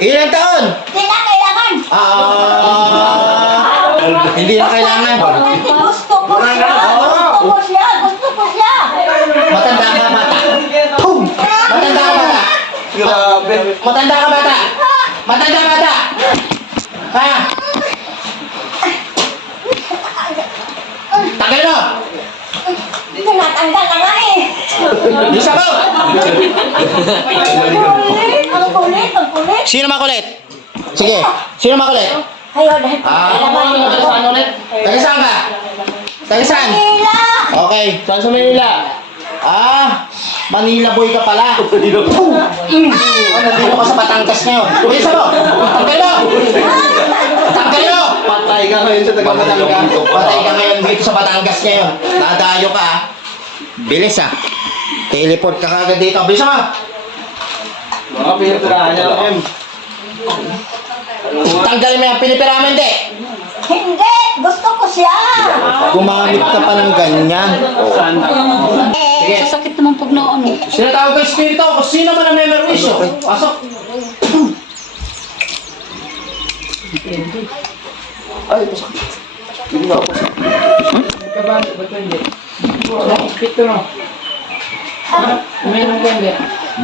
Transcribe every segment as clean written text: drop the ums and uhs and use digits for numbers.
Ilang taon? Hindi na kailangan. Hindi na kailangan. Gusto ko siya. Gusto ko siya. Gusto ko siya. Matanda ka, bata. Boom! Matanda ka, bata. Grabe. Matanda ka, bata. Matanda ka, bata. Ha? Tagal mo! Tinatanggal na nga eh. Isa mo! Ang kulit. Ang kulit. Sino makulit? Sige, sino makulit? Ayun, dahil Saan ulit? Taga saan ka? Taga saan? Manila. Okay, saan sa Manila? Manila boy ka pala. Nandito ka sa Batangas ngayon. Isa mo! Tanggal mo! Tanggal mo! Patay ka ngayon sa taga Batangas. Patay ka ngayon dito sa Batangas ngayon. Nadayo ka ah. Bilis ah. Teleport ka kagad dito. Bilis mo! Mga pinatirahan niya lang. Tanggalin mo yung pinipiramen, di! Hindi. Gusto ko siya. Gumamit ka pa ng ganyan. Sige. Sasakit naman pag na ano. Sinatawag ka espiritu kung sino man ang may merwisyo. Pasok. Ay, pasok. Hindi nga ako. Meron ka hindi.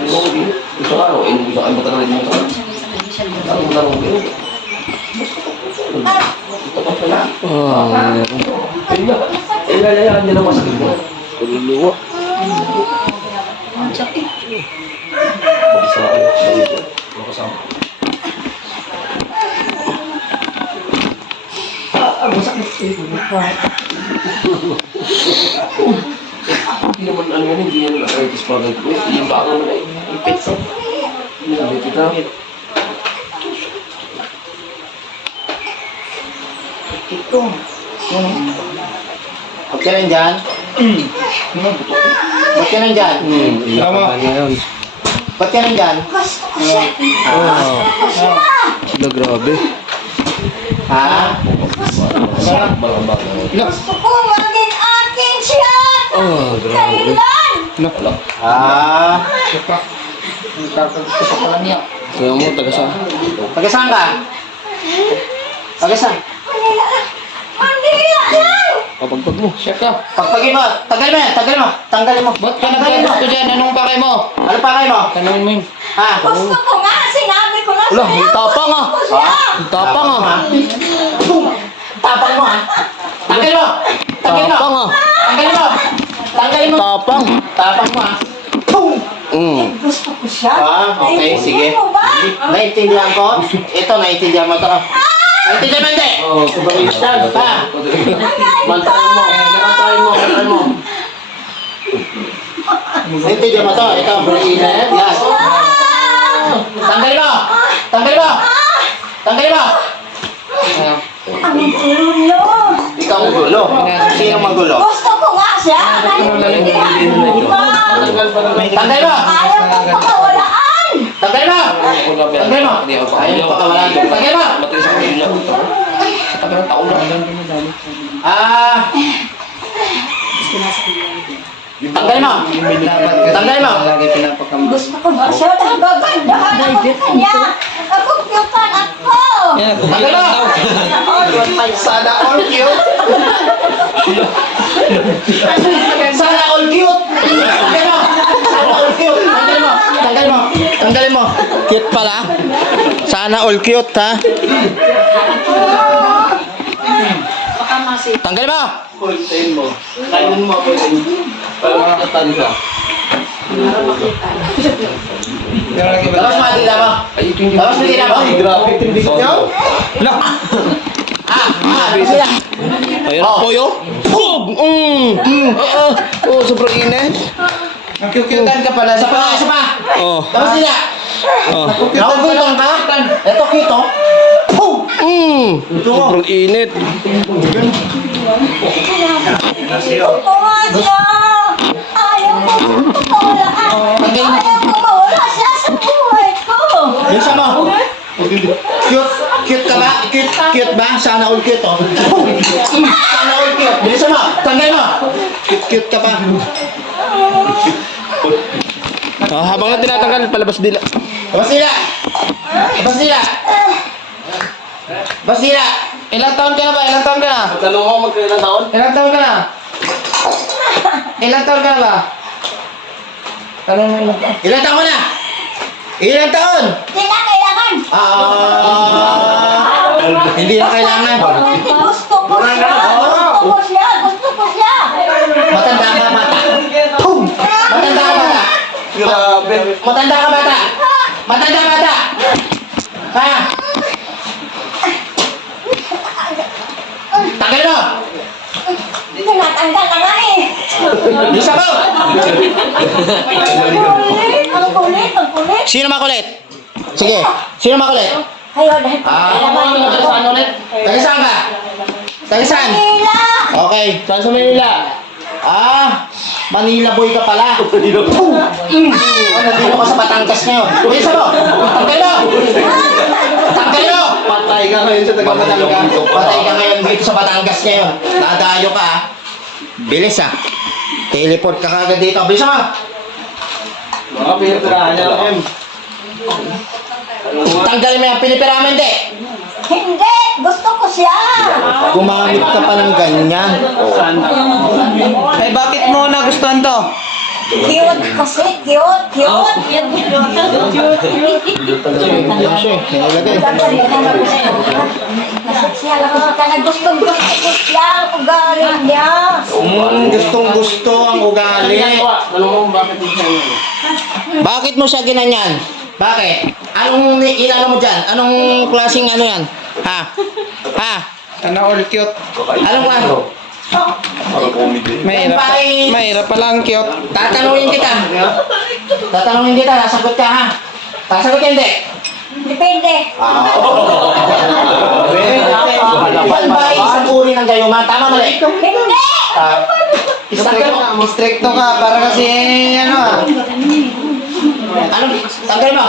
Isa ka, isa ka, iba ka na rin mo. Ang larong ko yun. Ilalayakan niya lang masakit mo. Kululuwa. Ang sakit. Mag-isa ka. Makasama. Hindi naman ano yan, hindi yan artist bagay ko. Yung baka mo na ipit sa. Hindi kita. Ito. Ba't ka nandyan? Ba't ka nandyan? Tama. Ba't ka nandyan? Gusto ko siya. Gusto ko siya. Sila grabe. Ha? Malambang. Gusto ko maging akin siya. Oh, grabe. Kailan? Gusto ko pala niya. Kaya mo, taga saan? Taga saan ka? Taga saan? Manila lang. Manila lang. Kapagpag mo. Siya ka. Pagpagin mo, tanggalin mo yan, tanggalin mo. Tanggalin mo. Ba't ka Tanggalin mo. nagkagusto dyan? Anong pakay mo? Ano pa kayo mo? Tanungin mo yun. Ha? Gusto ko nga. Sinabi ko na Wala, sa'yo. ang tapang ah. Gusto ko siya. Ang tapang ah. Tapang mo ha? Tanggalin mo. Tanggalin mo. Tapang ah. Tanggalin mo. Tanggalin mo. Tapang. Tapang mo ha? Boom! Gusto ko siya. Okay, sige. Mo ba? Naintindihan ko? Ito, naintindihan mo ito. Naintindihan mo hindi? Oh, sobrang instant. Ha? Mantayin mo. Mantayin mo. Mantayin mo. Naintindihan mo ito? Ito. Yes. Tanggalin mo! Tanggalin mo! Tanggalin mo! Ang gulo. Ikaw ang gulo. Sino magulo? Gusto ko nga siya. Tanggalin mo! Ayaw kong pakawalaan. Tanggalin mo! Tanggalin mo! Ayaw pa kawalan. Tanggalin mo! Matay sa kanila. Sa tagal ng taon lang. Tanggalin mo! Tanggalin mo! Gusto ko nga siya. Gagandahan ako sa kanya. Nakumpyutan ako. Tanggalin mo! Sana all cute! Sana all cute! Tanggalin mo! Sana all cute! Tanggalin mo! Tanggalin mo! Tanggalin mo! Cute pala! Sana all cute ha! Tanggalin mo! Pultain mo. Kainin mo. Pultain mo. Para makakatan ka. Tapos mga dila mo! Ay, ito yung... Tapos hindi na mo! Ay, grabe. Tindikit niya. Sila! Ayun po yun. Boom! Oo, sobrang init. Nakukyutan ka pala. Isa pa! Isa pa! Oh. Tapos nila! Oh. Nakukyutan ka? Ito kito! Boom! Sobrang init. Gusto ko nga siya. Ayaw kong pakawalaan. Ayaw kong mawala siya sa buhay ko. Yung sama mo! Cute! Cute ka ba? Cute ba? Sana all cute oh! Sana all cute! Bilisan mo! Tanggalin mo! Cute ka ba? Habang na tinatanggal, palabas din. Tapos nila! Basila! Basila! Ilang taon ka na ba? Ilang taon ka na? Tanong mo magkailang taon? Ilang taon ka na? Ilang taon ka na ba? Tanong mo ilang taon. Ilan taon ka na? Ilan taon? Hindi na kailangan. Hindi na kailangan. Gusto ko siya. Gusto ko siya. Gusto ko siya. Matanda ka, bata. Boom! Matanda ka, bata. Grabe. Matanda ka, bata. Matanda ka, bata. Ha? Tanggal mo! Tinatanggal na nga eh. Bisa mo! Ang kulit. Ang kulit. Sino makulit? Sige, sino makulit? Ayun, dahil Saan ulit? Taga saan ka? Taga saan? Manila. Okay, saan sa Manila? Manila boy ka pala. Nandito ka sa Batangas ngayon. Bisa mo! Tanggal mo! Tanggal mo! Patay ka ngayon sa taga Batangas. Patay ka ngayon dito sa Batangas ngayon. Nadayo ka ah. Bilis ah. Teleport ka kagad dito. Bisa mo! Mga pinatirahan niya lang, Em. Tanggalin mo yung pinipiramen, hindi. Hindi. Gusto ko siya. Gumamit ka pa ng ganyan. Eh, bakit mo nagustuhan to? Cute kasi. Cute. Cute. Yan siya eh. Nilagay. Nasaksiya lang ako ka na gustong gusto ko siya. Ang ugali niya. Gustong gusto ang ugali. Tanong mo bakit mo siya yun? Bakit mo siya ginanyan? Bakit? Anong inano mo dyan? Anong klaseng ano yan? Ha? Ha? Sana all cute. Anong klase? Mahirap pa. Mahirap pala ang cute. Tatanungin kita. Tatanungin kita. Sasagot ka ha? Sasagot ka hindi? Depende. Yan ba ay isang uri ng gayuma? Tama mali? Hindi. Stricto ka para kasi ano ah. Anong? Tanggal mo?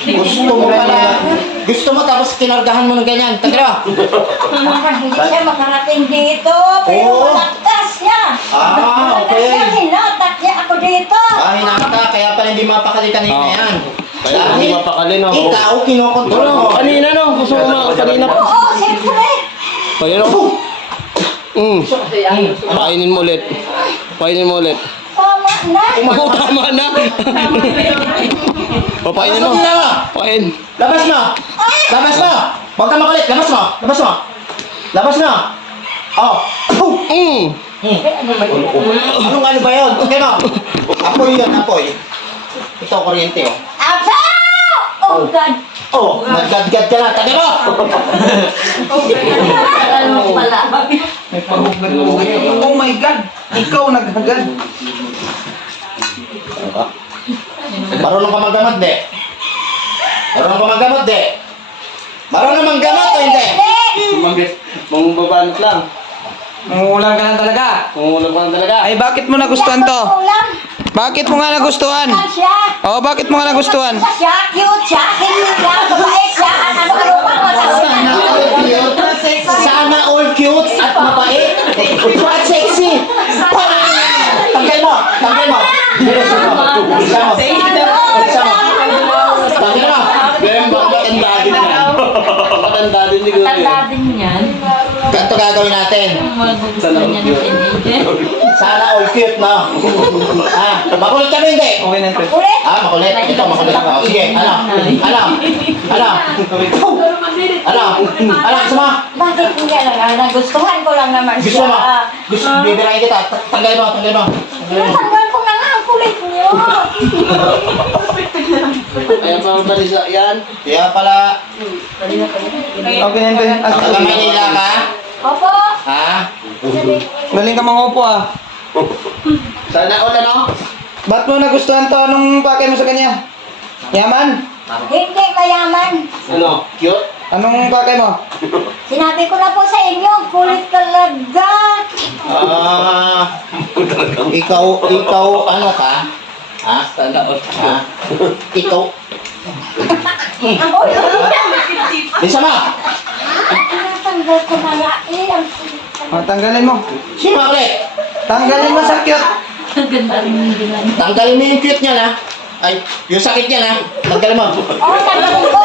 Gusto mo pala. Gusto mo tapos kinargahan mo ng ganyan. Tanggal mo? Hindi siya makarating dito. Pero Oo. malakas siya. Malakas Okay. siya. Hinatak niya ako dito. Hinaka. Kaya pala hindi mapakali kanina yan. Kaya hindi mapakali, no? Ikaw kinokontrol mo. Kanina, no? Gusto mo kanina. Oo, siyempre. Ayun, no? Pakainin mo ulit. Pakainin mo ulit. Tama na. Oo, tama na. Papainin mo. Labas mo! Pakain. Labas mo! Labas mo! Huwag ka makulit! Labas mo! Labas mo! Labas mo! Oh! Anong ano ba yun? Okay mo? Apoy yun, apoy. Ito, kuryente oh. Asa! Oh, God. Oh, naggadgad ka na. Tabi mo! Ano pala? May pahugad-hugad. Oh my God! Ikaw naghagad. Marunong ka maggamot, de? Marunong ka maggamot, de? Marunong maggamot o hindi? Mangbabanat lang. Mangulang ka lang talaga. Mangulang ka lang talaga. Ay, bakit mo nagustuhan to? Bakit mo nga nagustuhan? Siya. Oh, bakit mo nga nagustuhan? Siya, cute siya. Hindi siya. Mabait siya. Ano pa mo? Sana all cute at mabait at sexy. Tanggal mo! Tanggal mo! Bilisan mo! Bilisan mo! Bilisan mo! Tanggal mo! Bem, baka matanda din yan. Matanda din siguro yun. Tanda din yan. Ganito gagawin natin. Magugustuhan niya ng teenager. Sana all cute, no? Makulit kami hindi? Okay na ito. Ulit. Makulit. Ito, makulit ako. Sige, ano? Ano? Ano? Ano? Ano? Gusto mo? Bakit hindi lang? Nagustuhan ko lang naman Gusto mo? siya. Gusto, bibirahin kita. Tanggal mo, tanggal mo. Tanggal mo. Natanggal ko na nga ang kulit niyo. Ayan pa balisa yan. Kaya pala, Okay na ito. taga Maynila ka? Opo. Ha? Galing ka mangopo ah. Sana all ano? Ba't mo nagustuhan to? Anong pakay mo sa kanya? Yaman? Hindi mayaman. Ano? Cute? Anong pakay mo? Sinabi ko na po sa inyo, kulit talaga. Ikaw, ano ka? Ha? Sana all. Ha? Ikaw, Ang ulo niya. bisa mo! Natanggal ko na nga eh. Ang kulit talaga. Oh, tanggalin mo. Sino makulit? Tanggalin mo sa cute. Ang ganda rin yung ginagawa. Tanggalin mo yung cute niya na. Ay, yung sakit niyan ha. Tanggalin mo. Oh, tanggalin ko.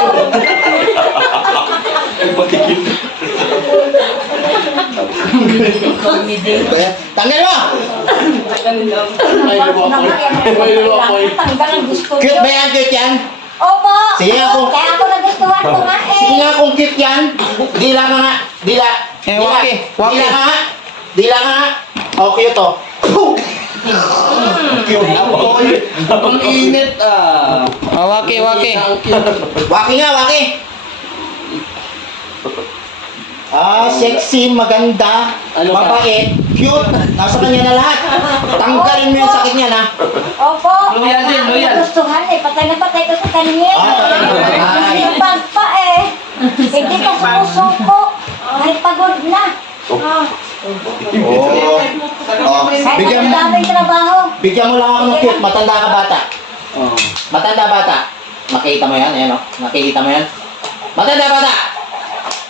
Tanggalin mo! Ay, lumakoy. Ay, lumakoy. Tanggal ang gusto Cute niyo. ba yan? Cute yan? Opo. Sige, ako. Kaya ako nagustuhan ko nga eh. Sige nga kung cute yan. Dila ka nga. Dila. Eh, waki. Waki. Dila ka nga. Dila ka nga. Oh, cute to. Cute. Ang init ah. Waki, waki. Waki nga, waki. Ah, sexy, maganda, Ano ka? mabait, cute. Nasa kanya na lahat. Tanggalin mo yung sakit niya na. Opo. Loyal din, loyal. Nagustuhan eh. Patay na patay ko sa kanya. Ay. Sipag pa eh. Hindi ka sumusuko. Ay, pagod na. Oh. Ay, Bigyan ang mo, daming trabaho. bigyan mo lang ako ng cute. Matanda ka bata. Oh. Matanda bata. Makikita mo yan, ayan o. Nakikita mo yan. Matanda bata.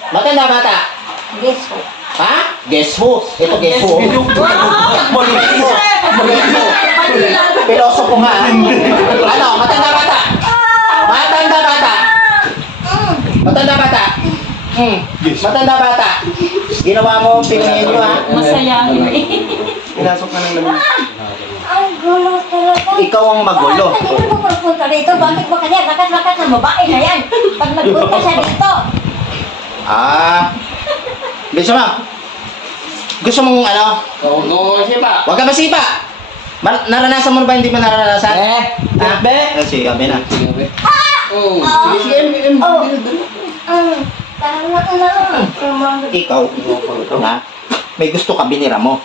Matanda bata. Guess ko. Ha? Guess who? Ito guess who. Guess who. Pilosopo nga. Ha? Ano? Matanda bata. Matanda bata. Matanda bata. Matanda bata. Ginawa mo pinangin nyo ha. Masaya. Pinasok na ng lamin. Ang gulo talaga. Ikaw ang magulo. Bakit hindi mo pupunta dito? Bakit ba kanya? Lakas-lakas ng babae na yan. Pag nagpunta siya dito. Ah. Gusto mo? Gusto mong ano? Oo, siya ba? Huwag ka masipa. Naranasan mo na ba hindi mo naranasan? Ha? Sige, kami na. Oo. Sige, sige. Oh. Tama na. Ikaw, ha? May gusto ka, binira mo.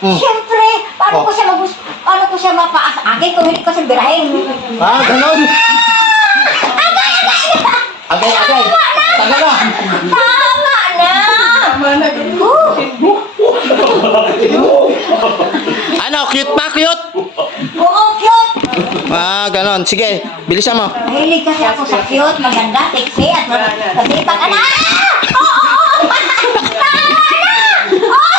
Siyempre, paano ko siya mapaas-agay kung hindi ko siya birahin? Ah, ganon. Agay, agay. Tagal na. Tama na! Ano, cute pa, cute? Oo, cute! Ah, ganon. Sige, bilisan mo. Mahilig kasi ako sa cute, maganda, sexy, at masipag. Ano? Oo! Tama na! Oo!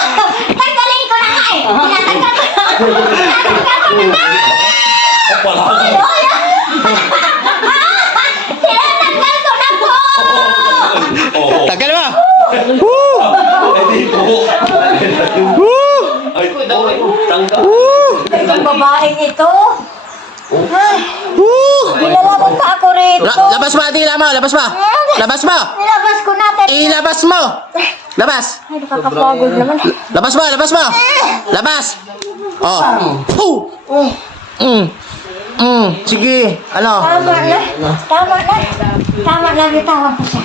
Tanggalin ko na nga eh! Tinatanggal ko na! Tinatanggal ko na nga! Tinatanggal ko na po! Tagal mo. Woo! Woo! Ay, tangga. Itong babaeng ito. Ay, Woo! nilalabot pa ako rito. Labas mo, ate, mo. Labas mo. Labas mo. Nilabas ko natin. Ilabas mo. Labas. Ay, nakakapagod naman. Labas mo, labas mo. Labas. Oh. Sige. Ano? Tama na. Tama na. Tama na, bitawan ko siya.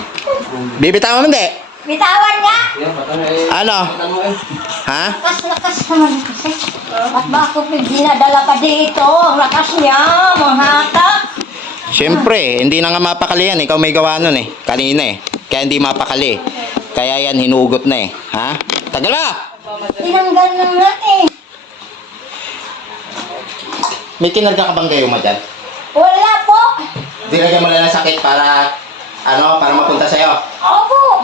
Bibitawan mo hindi? Bitawan niya! Ano? Ha? Lakas naman kasi. At ba ako dinadala pa dito? Ang lakas niya, mga hatak. Siyempre, hindi na nga mapakali yan. Ikaw may gawa nun eh. Kanina eh. Kaya hindi mapakali. Kaya yan, hinugot na eh. Ha? Tagal ba? Tinanggal na nga eh. May kinarga ka bang gayo mo dyan? Wala po. Dinagyan mo lang ng sakit para, para mapunta sa'yo. Opo.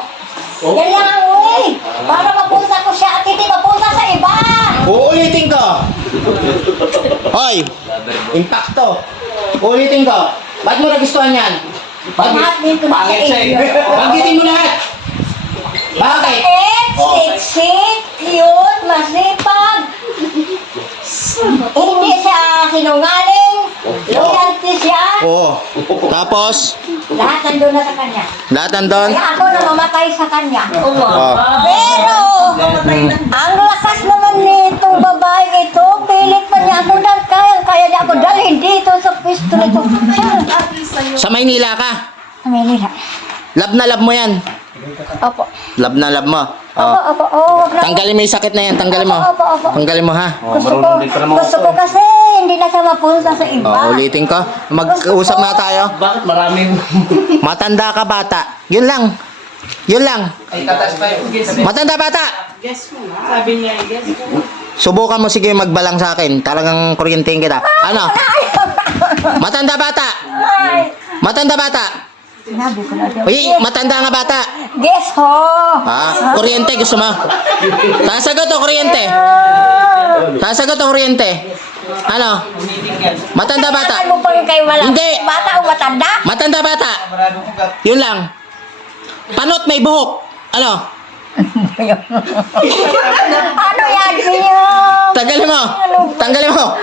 Yan lang ang way. Para mapunta ko siya at hindi mapunta sa iba. Uulitin ko. Hoy, impacto. Uulitin ko. Ba't mo nagustuhan yan? Lahat dito na sa Pangit siya eh. iyo. Banggitin mo lahat. Bakit? Oh. Sexy, cute, masipag. Hindi siya sinungaling. Loyalty siya. Oo. Tapos, Lahat nandun na sa kanya. lahat nandun. Kaya ako namamatay sa kanya. Oh. Pero, ang lakas naman nitong babae ito, pilit pa niya ako dahil kaya niya ako dalhin dito sa pwesto nito. Sa Maynila ka. Manila. Love na love mo yan. Opo. Love na love mo. Opo, Oh. opo. Oh, Tanggalin mo yung sakit na yan. Tanggalin mo. Opo, opo. Tanggalin mo ha. Gusto ko kasi hindi na siya mapunta sa iba. Oh, ulitin ko. Mag-usap na tayo. Bakit maraming... Matanda ka bata. Yun lang. Yun lang. Ay, tataas pa yun. Matanda bata. Subukan mo sige magbalang sa akin. Talagang kuryentein kita. Ano? Matanda bata. Ay, Matanda bata. sinabi ko na daw. Uy, matanda nga bata. Guess ho. Ha? Kuryente gusto mo? Sasagot o kuryente? Sasagot o kuryente? Ano? Matanda bata? Kailangan mo pang kayo wala. Hindi. Bata o matanda? Matanda bata? Yun lang. Panot may buhok. Ano? Ano yan niyo? Tanggalin mo. Tanggalin mo.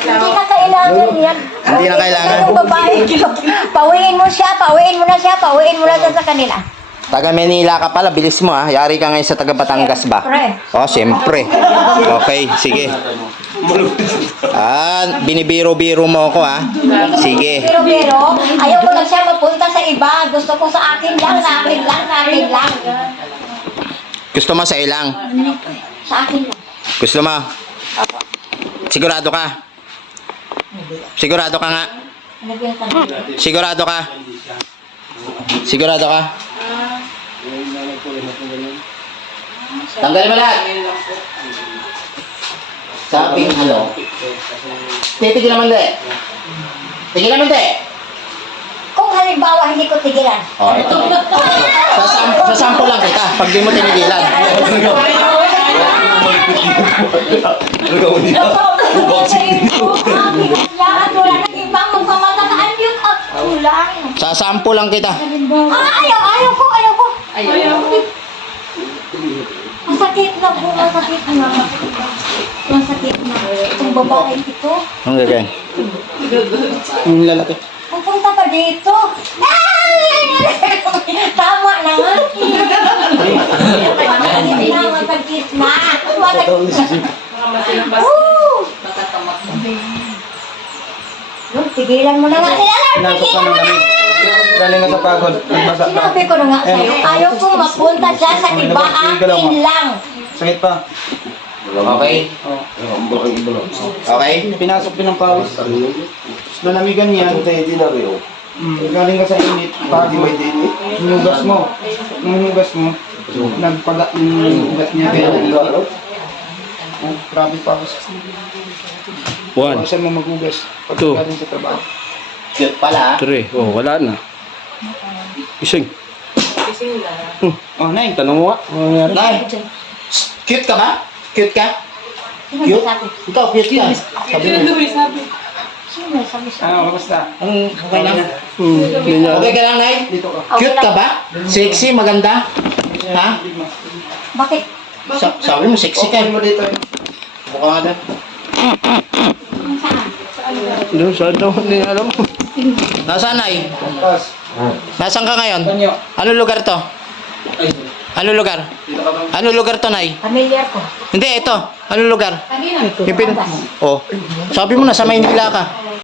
Hindi na kailangan yan. Hindi na kailangan. Yung babae, pawiin mo siya, pawiin mo na siya, pawiin mo na siya sa kanila. Taga Manila ka pala, bilis mo ha. Yari ka ngayon sa taga Batangas ba? Siyempre. Oh, siyempre. Okay, sige. Binibiro-biro mo ako ha. Sige. Pero, ayaw ko lang siya mapunta sa iba. Gusto ko sa akin lang, sa akin lang, sa akin lang. Gusto mo sa ilang? Sa akin lang. Gusto mo? Sigurado ka? Sigurado ka nga? Lagyan ka na. Sigurado ka? Sigurado ka? Tanggalin mo lahat. Sabing ano? Titigil naman di. Tigil naman di. Kung halimbawa hindi ko tigilan. Oh, ito. Sa sample lang kita, pag di mo tinigilan. Lahat wala nang ibang magpamatakaan yung kulang. Sa sample lang kita. Ayaw ko. Masakit na po, masakit na. Masakit na. Itong babae ito. Ang gagawin? Yung lalaki. Pupunta pa dito. Tama na nga. Masakit na. Yung, tigilan mo na nga sila. Tigilan mo na. Galing ka sa pagod. Nagbasa ka. Sinabi ko na nga sa'yo, ayaw kong mapunta siya sa iba, akin lang. Sakit pa. Okay? Okay? Pinasok din ng pawis. Nalamigan yan. Galing ka sa init. Pagod. Hinugas mo. Nung hinugas mo, nagpaga yung ugat niya. Grabe pawis. One, Saan mo magugas? Pag Two. galing sa trabaho. Cute pala. 3. Oh, wala na. Ising. Oh, Nay. Tanong mo nga. Ano nangyari? Nay, cute ka ba? Cute ka? Sino Cute? sabi? Ikaw, cute ka. Sabi mo. Sino sabi sa Kamusta? Okay lang. Hindi niya Okay ka lang, Nay? Dito ka. Cute ka ba? Sexy, maganda? Ha? Bakit? Sabi mo, sexy ka. Okay mo dito. Mukha nga doon. Saan? Doon sa daw, hindi niya alam. Nasaan, Nay? Pas. Nasaan ka ngayon? Tanyo. Anong lugar to? Anong lugar? Anong lugar to, Nay? Familiar ko. Hindi, ito. Anong lugar? Ito. Oh. Sabi mo na, sa Maynila ka.